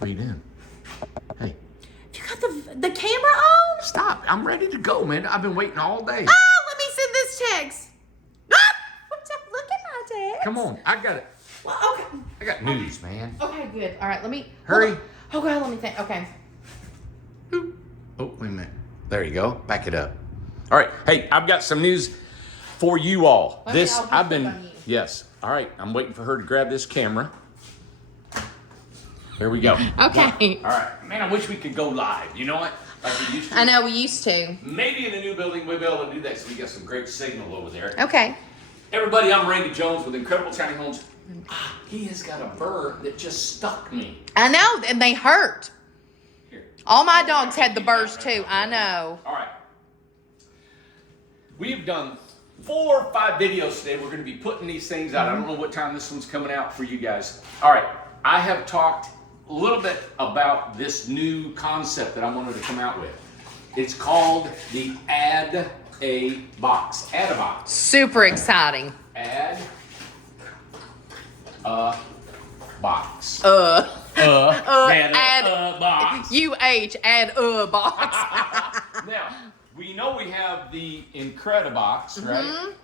What are you doing? Hey. You got the camera on? Stop. I'm ready to go, man. I've been waiting all day. Oh, let me send this text. Ah! Look at my text. Come on. I got it. Well, okay. I got news, man. Okay, good. All right, let me... Hurry. Oh, God, let me think. Okay. Oh, wait a minute. There you go. Back it up. All right. Hey, I've got some news for you all. Okay, I'll put it on you. Yes. All right. I'm waiting for her to grab this camera. There we go. Okay. All right. Man, I wish we could go live. You know what? Like we used to. I know, we used to. Maybe in the new building we'll be able to do that, so we got some great signal over there. Okay. Everybody, I'm Randy Jones with Incredible Tiny Homes. He has got a burr that just stuck me. I know, and they hurt. Here. All my dogs had the burrs too. I know. All right. We've done 4 or 5 videos today. We're going to be putting these things out. I don't know what time this one's coming out for you guys. All right. I have talked a little bit about this new concept that I wanted to come out with. It's called the Add a Box. Add a Box. Super exciting. Add a Box. Add a box. UH, add a box. Now, we know we have the Incredibox, right?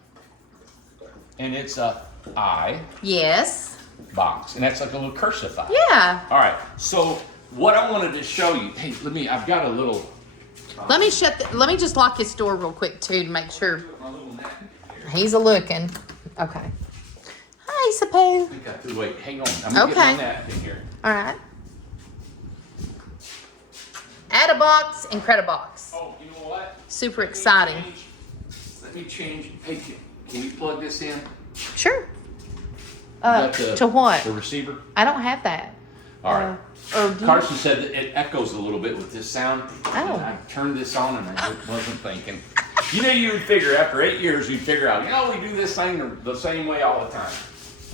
And it's a I Yes. box. And that's like a little cursive I. Yeah. All right. So what I wanted to show you, hey, I've got a little. Let me just lock his door real quick too to make sure. My little napkin here. He's a looking. Okay. Hi, I Sapu. think I threw away. Hang on. I'm going to get my napkin here. All right. Add a box, Incredibox. Oh, you know what? Super exciting. Let me change. Hey, can you plug this in? Sure. You got the- To what? The receiver? I don't have that. All right. Or do you- Carson said that it echoes a little bit with this sound. Oh. And I turned this on and I wasn't thinking. You know, you would figure after 8 years, you'd figure out, we do this thing the same way all the time.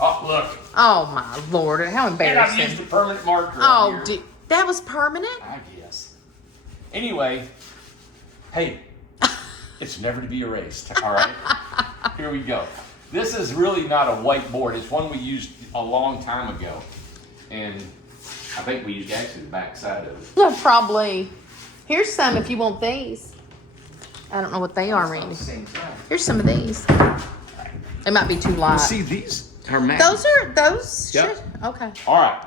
Oh, look. Oh my Lord! How And I've embarrassing. used a permanent marker on Oh, here. that was permanent. I guess. Anyway, hey, it's never to be erased, all right? Here we go. This is really not a whiteboard. It's one we used a long time ago. And I think we used actually the back side of it. No, probably. Here's some if you want these. I don't know what they are, It's not Randy. the same size. Here's some of these. They might be too light. See, these are magnets. Those Yep. should, okay. All right.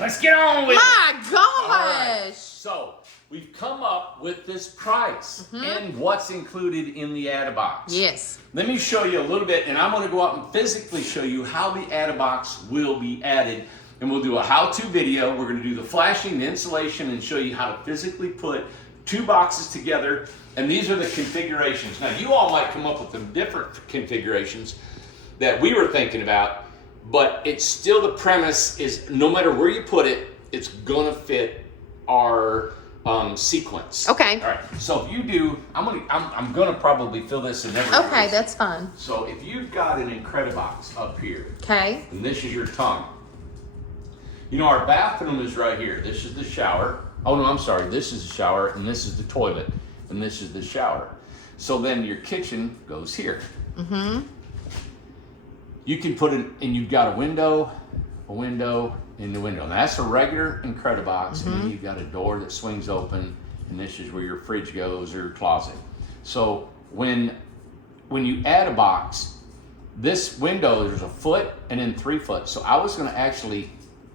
Let's get on with it. My All right. gosh. So, we've come up with this price and what's included in the Add-a-Box. Yes. Let me show you a little bit, and I'm going to go out and physically show you how the Add-a-Box will be added. And we'll do a how-to video. We're going to do the flashing, the insulation, and show you how to physically put 2 boxes together. And these are the configurations. Now, you all might come up with some different configurations that we were thinking about, but it's still the premise is no matter where you put it, it's going to fit our sequence. Okay. All right. So if you do, I'm gonna probably fill this in every. Okay, that's fine. So if you've got an Incredibox up here, Okay. and this is your tongue. You know, our bathroom is right here. This is the shower. Oh no, I'm sorry. This is the shower, and this is the toilet, and this is the shower. So then your kitchen goes here. Mm-hmm. You can put it, and you've got a window, and the window. Now that's a regular Incredibox, and then you've got a door that swings open, and this is where your fridge goes or your closet. So when you add a box, this window, there's a foot and then 3 foot. So I was going to actually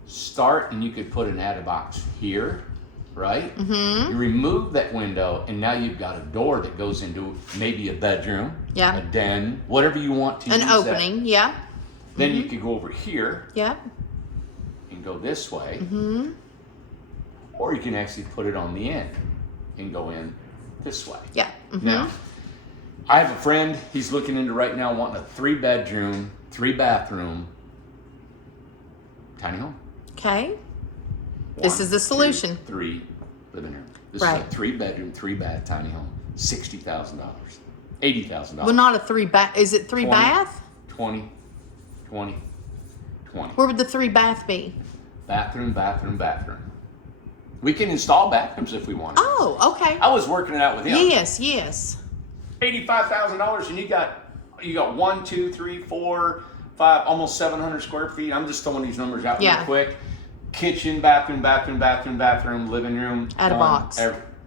start, and you could put an add a box here, right? Mm-hmm. You remove that window, and now you've got a door that goes into maybe a bedroom, Yeah. a den, whatever you want to use. An opening, yeah. Then you could go over here Yeah. and go this way, Mm-hmm. or you can actually put it on the end and go in this way. Yeah. Mm-hmm. Now, I have a friend, he's looking into right now wanting a 3-bedroom, 3-bathroom tiny home. Okay. This is the solution. 1, 2, 3 living room. This Right. is a 3-bedroom, 3-bath tiny home. $60,000. $80,000. Well, not a 3 bath. Is it 3 20. bath? 20, 20, 20. Where would the 3 bath be? Bathroom, bathroom, bathroom. We can install bathrooms if we want. Oh, okay. I was working it out with him. Yes, yes. $85,000, and you got 1, 2, 3, 4, 5, almost 700 square feet. I'm just throwing these numbers out real Yeah. quick. kitchen, bathroom, living room. Out of box.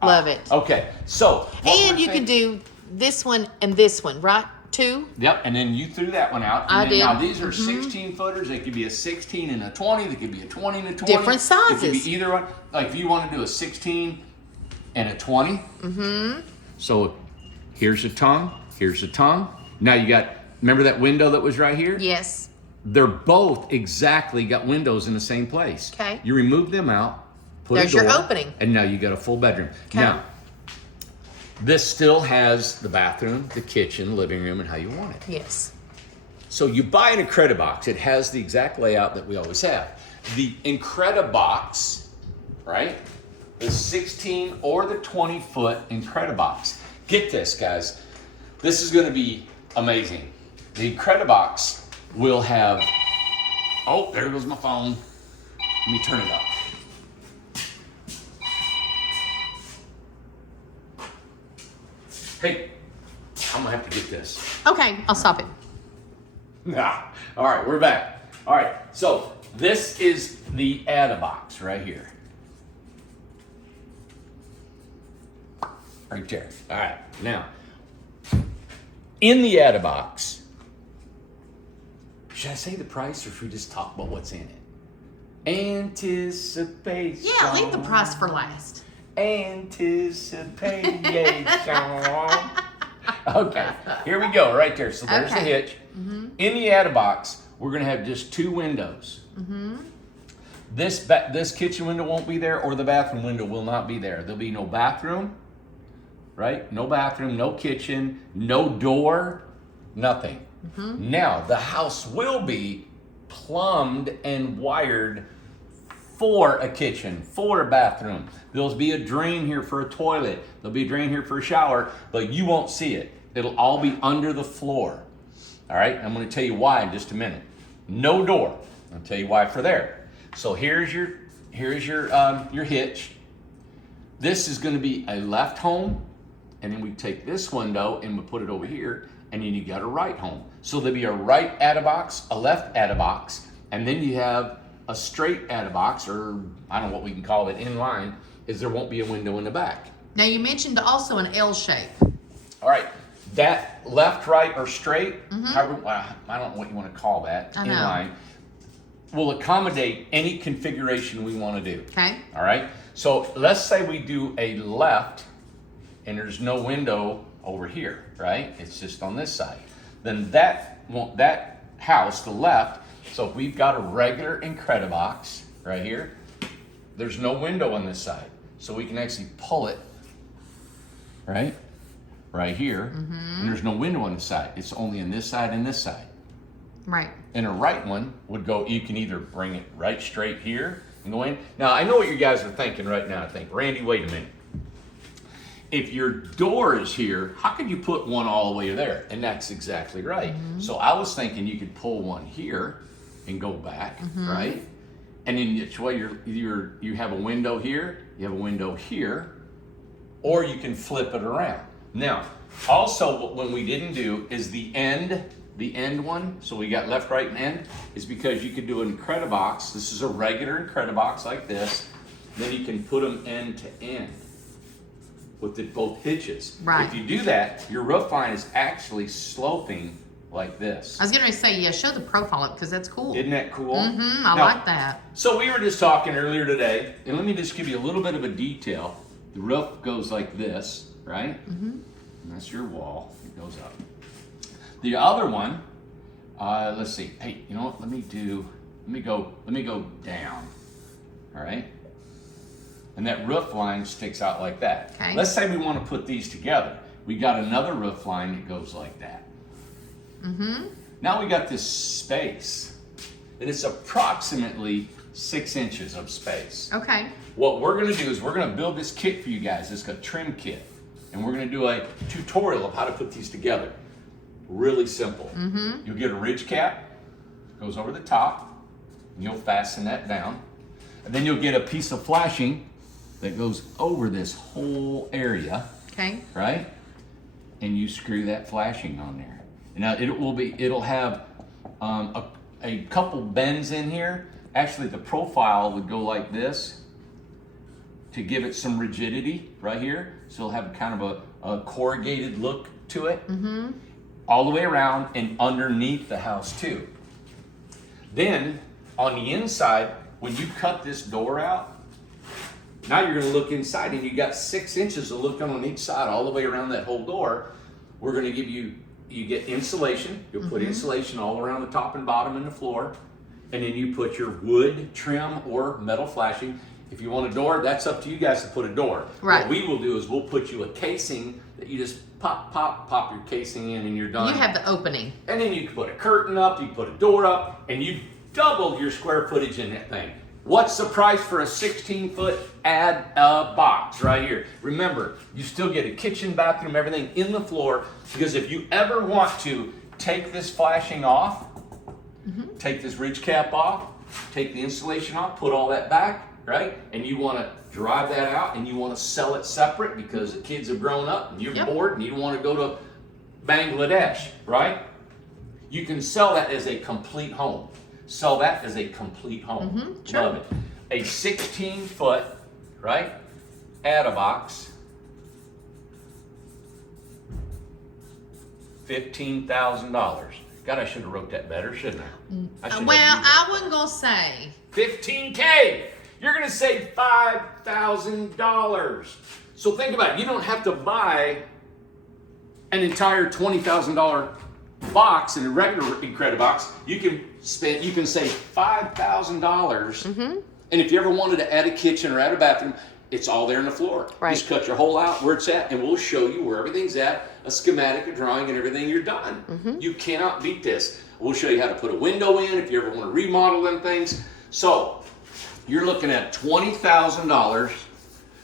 Love it. Okay, so. And you can do this one and this one, right? 2. Yep, and then you threw that one out. And I then, did. Now these are 16 footers. They could be a 16 and a 20. They could be a 20 and a 20. Different sizes. It could be either one. Like if you want to do a 16 and a 20. Mm-hmm. So here's the tongue. Here's the tongue. Now you got, remember that window that was right here? Yes. They're both exactly got windows in the same place. Okay. You remove them out, put There's a door, your opening. and now you got a full bedroom. Okay. Now, this still has the bathroom, the kitchen, living room, and how you want it. Yes. So you buy an Incredibox. It has the exact layout that we always have. The Incredibox, right, the 16 or the 20-foot Incredibox. Get this, guys. This is going to be amazing. The Incredibox will have, oh, there goes my phone. Let me turn it up. Hey, I'm gonna have to get this. Okay, I'll stop it. Nah. All right, we're back. All right, so this is the Adabox right here. Right there. All right, now, in the Adabox, should I say the price or should we just talk about what's in it? Anticipation. Yeah, leave the price for last. Anticipation. Okay, here we go, right there. So there's the Okay. hitch. Mm-hmm. In the Adabox, we're gonna have just 2 windows. Mm-hmm. This kitchen window won't be there, or the bathroom window will not be there. There'll be no bathroom, right? No bathroom, no kitchen, no door, nothing. Mm-hmm. Now, the house will be plumbed and wired for a kitchen, for a bathroom. There'll be a drain here for a toilet. There'll be a drain here for a shower, but you won't see it. It'll all be under the floor. All right, I'm gonna tell you why in just a minute. No door, I'll tell you why for there. So here's your hitch. This is gonna be a left home, and then we take this window and we put it over here, and then you got a right home. So there'll be a right Adabox, a left Adabox, and then you have a straight Adabox, or I don't know what we can call it, in line, is there won't be a window in the back. Now you mentioned also an L shape. All right, that left, right, or straight, however, I don't know what you want to call that, I know. inline, will accommodate any configuration we want to do. Okay. All right, so let's say we do a left and there's no window over here, right? It's just on this side. Then that house, the left, so if we've got a regular Incredibox right here, there's no window on this side. So we can actually pull it, right here, and there's no window on the side. It's only on this side and this side. Right. And a right one would go, you can either bring it right straight here and go in. Now, I know what you guys are thinking right now. I think, Randy, wait a minute. If your door is here, how could you put one all the way there? And that's exactly right. So I was thinking you could pull one here and go back, right? And then it's why you have a window here, you have a window here, or you can flip it around. Now, also what we didn't do is the end one, so we got left, right, and end, is because you could do an Incredibox. This is a regular Incredibox like this. Then you can put them end to end with both hitches. Right. If you do that, your roof line is actually sloping like this. I was going to say, yeah, show the profile up because that's cool. Isn't that cool? I Now, like that. So we were just talking earlier today, and let me just give you a little bit of a detail. The roof goes like this, right? And that's your wall. It goes up. The other one, let's see. Hey, you know what? Let me go down. All right. And that roof line sticks out like that. Okay. Let's say we want to put these together. We got another roof line that goes like that. Now we got this space. And it's approximately 6 inches of space. Okay. What we're gonna do is we're gonna build this kit for you guys. It's a trim kit. And we're gonna do a tutorial of how to put these together. Really simple. You'll get a ridge cap, goes over the top, and you'll fasten that down. And then you'll get a piece of flashing that goes over this whole area, Okay. right? And you screw that flashing on there. And now it'll have a couple bends in here, Actually, the profile would go like this to give it some rigidity right here. So it'll have kind of a corrugated look to it. All the way around and underneath the house too. Then on the inside, when you cut this door out, now you're gonna look inside and you got 6 inches of look on each side all the way around that whole door. We're gonna give you get insulation. You'll put insulation all around the top and bottom and the floor. And then you put your wood trim or metal flashing. If you want a door, that's up to you guys to put a door. Right. What we will do is we'll put you a casing that you just pop your casing in and you're done. You have the opening. And then you can put a curtain up, you can put a door up, and you doubled your square footage in that thing. What's the price for a 16-foot box right here? Remember, you still get a kitchen, bathroom, everything in the floor, because if you ever want to take this flashing off, take this ridge cap off, take the insulation off, put all that back, right? And you want to drive that out and you want to sell it separate because the kids have grown up and you're bored and you don't want to go to Bangladesh, right? You can sell that as a complete home. Sell that as a complete home. Sure. Love it. A 16-foot, right, box, $15,000. God, I should have wrote that better, shouldn't I? I wasn't gonna say. $15K. You're gonna save $5,000. So think about it. You don't have to buy an entire $20,000 box in a regular Incredibox. You can save $5,000. And if you ever wanted to add a kitchen or add a bathroom, it's all there on the floor. Right. Just cut your hole out where it's at, and we'll show you where everything's at, a schematic, a drawing, and everything. You're done. You cannot beat this. We'll show you how to put a window in if you ever want to remodel them things. So you're looking at $20,000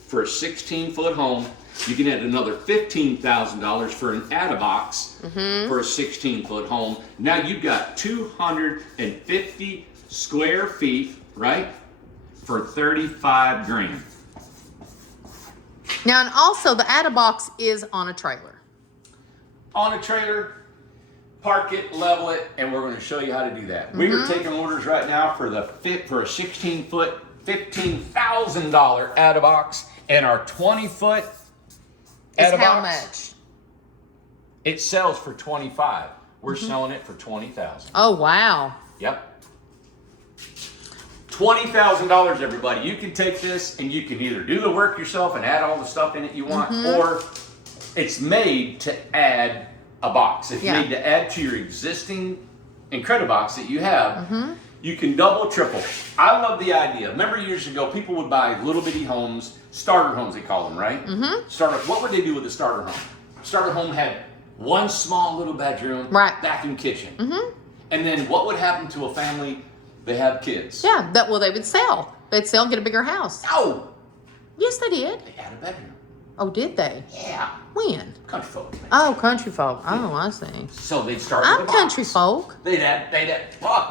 for a 16-foot home. You can add another $15,000 for an box for a 16-foot home. Now you've got 250 square feet, right, for $35,000. Now, and also the box is on a trailer. On a trailer, park it, level it, and we're going to show you how to do that. We are taking orders right now for a 16-foot, $15,000 box, and our 20-foot Is how box. much? It sells for $25,000. We're selling it for $20,000. Oh, wow. Yep. $20,000, everybody. You can take this and you can either do the work yourself and add all the stuff in it you want, or it's made to add a box. It's made to add to your existing Incredibox that you have. You can double, triple. I love the idea. Remember years ago, people would buy little bitty homes, starter homes they call them, right? Starter. What would they do with a starter home? Starter home had one small little bedroom, bathroom, kitchen. And then what would happen to a family? They have kids. Yeah, they would sell. They'd sell and get a bigger house. No. Yes, they did. They had a bedroom. Oh, did they? Yeah. When? Country folk. Oh, country folk. Oh, I see. So they'd start I'm with a country box. folk.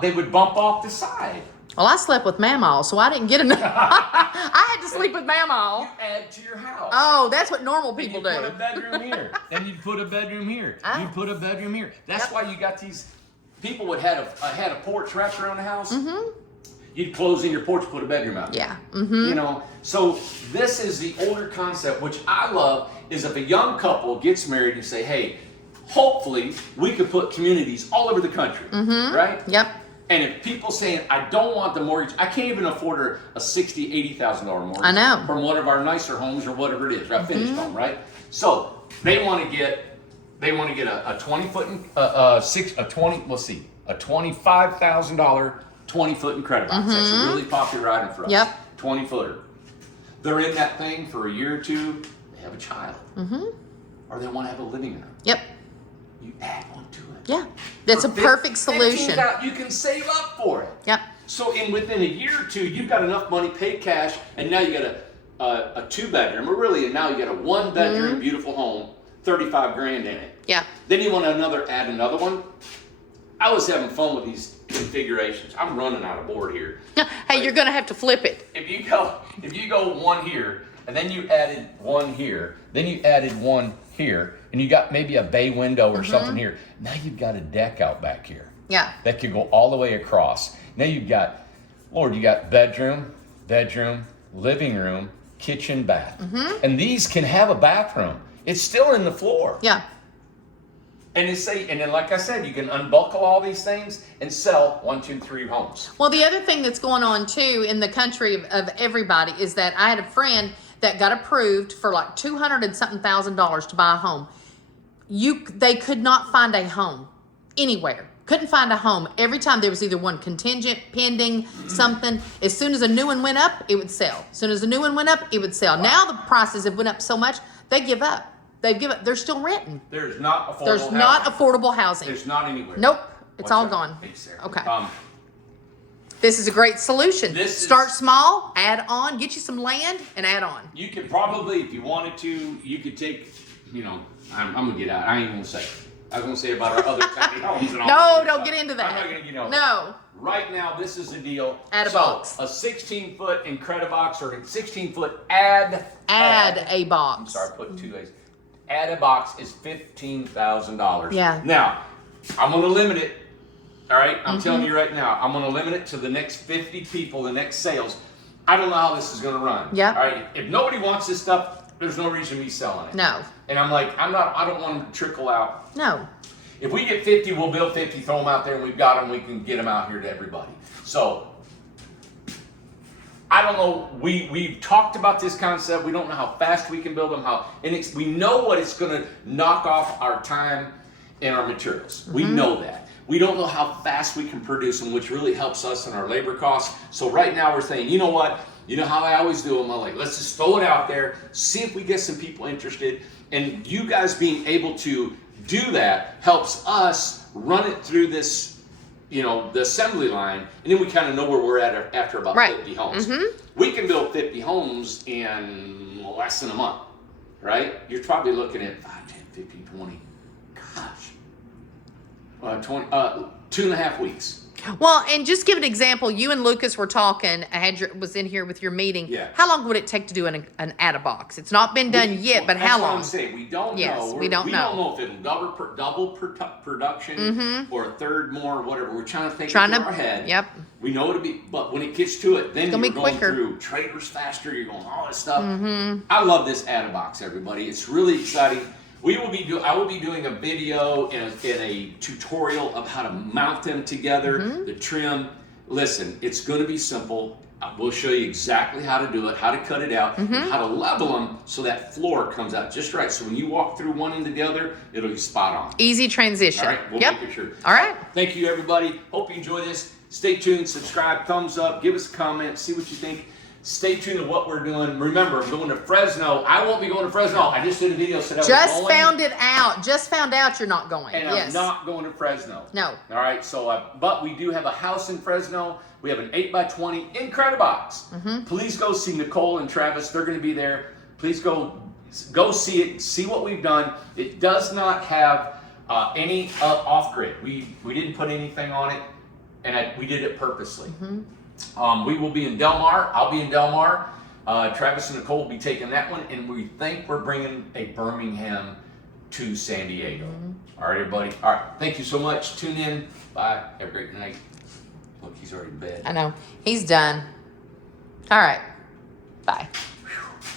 They would bump off the side. Well, I slept with Mamaw, so I didn't get enough. I had to sleep with Mamaw. You add to your house. Oh, that's what normal people do. You put a bedroom here. Then you'd put a bedroom here. Oh. You put a bedroom here. That's why you got these people would had a porch wrapped around the house. You'd close in your porch, put a bedroom out. Yeah. You know, so this is the older concept, which I love, is if a young couple gets married and say, hey, hopefully we could put communities all over the country, right? Yep. And if people saying, I don't want the mortgage, I can't even afford a $60,000, $80,000 mortgage. I know. From one of our nicer homes or whatever it is, right? Finished home, right? So they want to get a 20-foot, a $25,000 20-foot Incredibox. That's a really popular item for us. Yep. 20-footer. They're in that thing for a year or two. They have a child. Or they want to have a living room. Yep. You add one to it. Yeah. That's a perfect solution. You can save up for it. Yep. So within a year or two, you've got enough money paid cash, and now you got a 2-bedroom, or really, and now you got a 1-bedroom beautiful home, $35,000 in it. Yeah. Then you want to add another one. I was having fun with these configurations. I'm running out of board here. Hey, you're gonna have to flip it. If you go one here, and then you added one here, then you added one here, and you got maybe a bay window or something here. Now you've got a deck out back here. Yeah. That could go all the way across. Now you've got Lord, you got bedroom, living room, kitchen, bath. And these can have a bathroom. It's still in the floor. Yeah. And then like I said, you can unbuckle all these things and sell 1, 2, 3 homes. Well, the other thing that's going on too in the country of everybody is that I had a friend that got approved for like $200 and something thousand to buy a home. They could not find a home anywhere. Couldn't find a home. Every time there was either one contingent, pending, something. As soon as a new one went up, it would sell. As soon as a new one went up, it would sell. Wow. Now the prices have went up so much, they give up. They're still renting. There's not affordable There's housing. not affordable housing. There's not anywhere. Nope. It's What's all that? gone. Thanks, Sarah. Okay. This is a great solution. Start small, add on, get you some land, and add on. You could probably, if you wanted to, you could take, I'm going to get out. I ain't going to say. I was going to say about our other tiny homes and all. No, don't get into that. I'm not going to get into No. Right now, this is the deal. Add a box. A 16-foot Incredibox or a 16-foot add a box. I'm sorry, I put 2 A's. Add a box is $15,000. Yeah. Now, I'm going to limit it. All right? I'm telling you right now. I'm going to limit it to the next 50 people, the next sales. I don't know how this is going to run. Yeah. All right? If nobody wants this stuff, there's no reason me selling it. No. And I'm like, I don't want them to trickle out. No. If we get 50, we'll build 50, throw them out there, and we've got them. We can get them out here to everybody. So, I don't know. We've talked about this concept. We don't know how fast we can build them. We know what it's going to knock off our time and our materials. We know that. We don't know how fast we can produce them, which really helps us in our labor costs. So right now we're saying, you know what? You know how I always do them. I'm like, let's just throw it out there, see if we get some people interested. And you guys being able to do that helps us run it through this, the assembly line, and then we kind of know where we're at after about 50 homes. We can build 50 homes in less than a month, right? You're probably looking at 5, 10, 15, 20, 2.5 weeks. Well, and just give an example. You and Lucas were talking. Was in here with your meeting. Yeah. How long would it take to do an add-a-box? It's not been done yet, but how long? That's what I'm saying. We don't know. We don't know. We don't know if it'll double production or a third more or whatever. We're trying to think in our head. Yep. We know it'll be, but when it gets to it, then you're going quicker. through traders faster. You're going all this stuff. I love this add-a-box, everybody. It's really exciting. I will be doing a video and a tutorial of how to mount them together, the trim. Listen, it's going to be simple. We'll show you exactly how to do it, how to cut it out, and how to level them so that floor comes out just right. So when you walk through one end to the other, it'll be spot on. Easy transition. All right, we'll make it sure. All right. Thank you, everybody. Hope you enjoy this. Stay tuned, subscribe, thumbs up, give us a comment, see what you think. Stay tuned to what we're doing. Remember, I'm going to Fresno. I won't be going to Fresno. I just did a video said I was going. Just found out you're not going. And I'm not going to Fresno. No. All right. So, but we do have a house in Fresno. We have an 8x20 Incredibox. Please go see Nicole and Travis. They're going to be there. Please go see it. See what we've done. It does not have any off grid. We didn't put anything on it, and we did it purposely. We will be in Del Mar. I'll be in Del Mar. Travis and Nicole will be taking that one, and we think we're bringing a Birmingham to San Diego. All right, everybody. All right. Thank you so much. Tune in. Bye. Have a great night. Look, he's already in bed. I know. He's done. All right. Bye.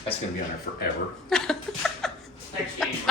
That's going to be on there forever. Thanks, James.